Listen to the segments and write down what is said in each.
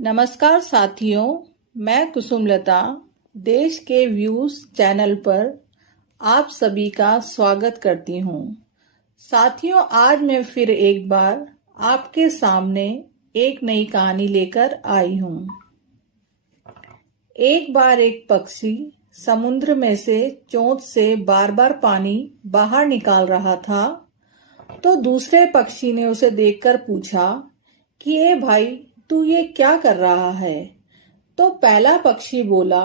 नमस्कार साथियों, मैं कुसुमलता देश के व्यूज चैनल पर आप सभी का स्वागत करती हूँ। साथियों, आज मैं फिर एक बार आपके सामने एक नई कहानी लेकर आई हूँ। एक बार एक पक्षी समुद्र में से चोंच से बार बार पानी बाहर निकाल रहा था, तो दूसरे पक्षी ने उसे देखकर पूछा कि ए भाई, तू ये क्या कर रहा है? तो पहला पक्षी बोला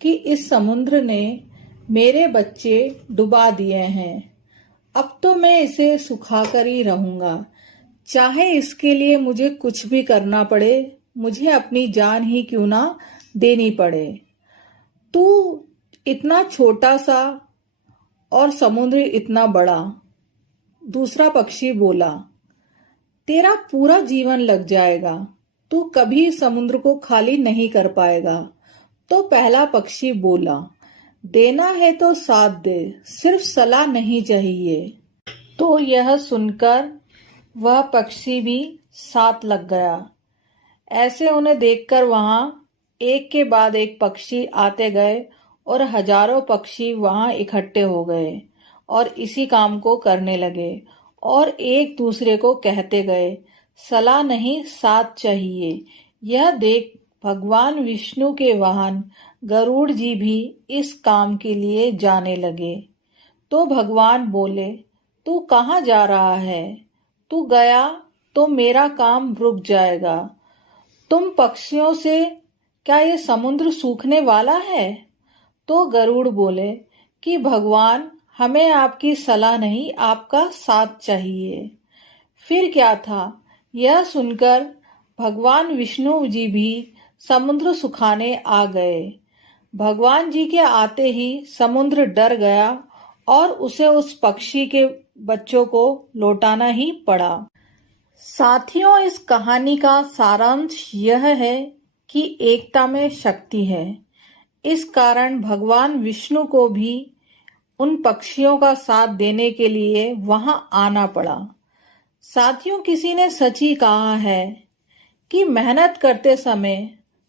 कि इस समुद्र ने मेरे बच्चे डुबा दिए हैं, अब तो मैं इसे सुखाकर ही रहूंगा, चाहे इसके लिए मुझे कुछ भी करना पड़े, मुझे अपनी जान ही क्यों ना देनी पड़े। तू इतना छोटा सा और समुद्र इतना बड़ा। दूसरा पक्षी बोला, तेरा पूरा जीवन लग जाएगा, तू कभी समुद्र को खाली नहीं कर पाएगा। तो पहला पक्षी बोला, देना है तो साथ दे, सिर्फ सलाह नहीं चाहिए। तो यह सुनकर वह पक्षी भी साथ लग गया। ऐसे उन्हें देखकर वहां एक के बाद एक पक्षी आते गए और हजारों पक्षी वहां इकट्ठे हो गए और इसी काम को करने लगे और एक दूसरे को कहते गए, सलाह नहीं साथ चाहिए। यह देख भगवान विष्णु के वाहन गरुड़ जी भी इस काम के लिए जाने लगे। तो भगवान बोले, तू कहाँ जा रहा है? तू गया तो मेरा काम रुक जाएगा। तुम पक्षियों से क्या ये समुद्र सूखने वाला है? तो गरुड़ बोले कि भगवान, हमें आपकी सलाह नहीं, आपका साथ चाहिए। फिर क्या था, यह सुनकर भगवान विष्णु जी भी समुद्र सुखाने आ गए। भगवान जी के आते ही समुद्र डर गया और उसे उस पक्षी के बच्चों को लौटाना ही पड़ा। साथियों, इस कहानी का सारांश यह है कि एकता में शक्ति है। इस कारण भगवान विष्णु को भी उन पक्षियों का साथ देने के लिए वहां आना पड़ा। साथियों, किसी ने सच ही कहा है कि मेहनत करते समय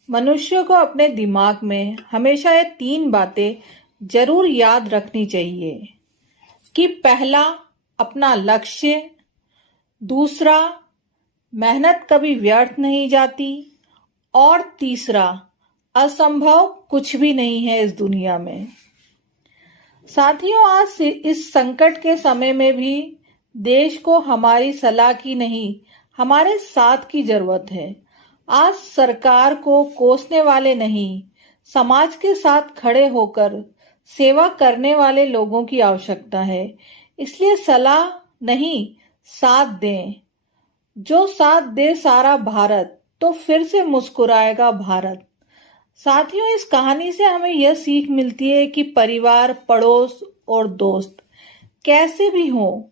मनुष्य को अपने दिमाग में हमेशा ये 3 बातें जरूर याद रखनी चाहिए कि पहला, अपना लक्ष्य, दूसरा, मेहनत कभी व्यर्थ नहीं जाती, और तीसरा, असंभव कुछ भी नहीं है इस दुनिया में। साथियों, आज इस संकट के समय में भी देश को हमारी सलाह की नहीं, हमारे साथ की जरूरत है। आज सरकार को कोसने वाले नहीं, समाज के साथ खड़े होकर सेवा करने वाले लोगों की आवश्यकता है। इसलिए सलाह नहीं, साथ दें। जो साथ दे सारा भारत, तो फिर से मुस्कुराएगा भारत। साथियों, इस कहानी से हमें यह सीख मिलती है कि परिवार, पड़ोस और दोस्त कैसे भी हो,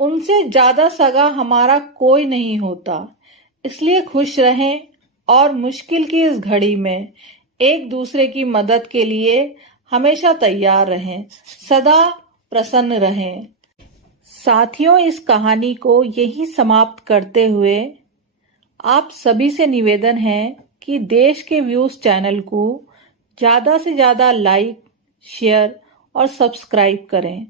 उनसे ज्यादा सगा हमारा कोई नहीं होता। इसलिए खुश रहें और मुश्किल की इस घड़ी में एक दूसरे की मदद के लिए हमेशा तैयार रहें, सदा प्रसन्न रहें। साथियों, इस कहानी को यही समाप्त करते हुए आप सभी से निवेदन है कि देश के व्यूज चैनल को ज्यादा से ज्यादा लाइक, शेयर और सब्सक्राइब करें,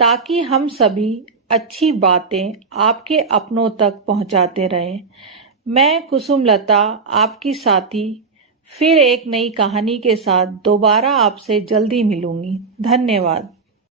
ताकि हम सभी अच्छी बातें आपके अपनों तक पहुंचाते रहें। मैं कुसुमलता, आपकी साथी, फिर एक नई कहानी के साथ दोबारा आपसे जल्दी मिलूंगी। धन्यवाद।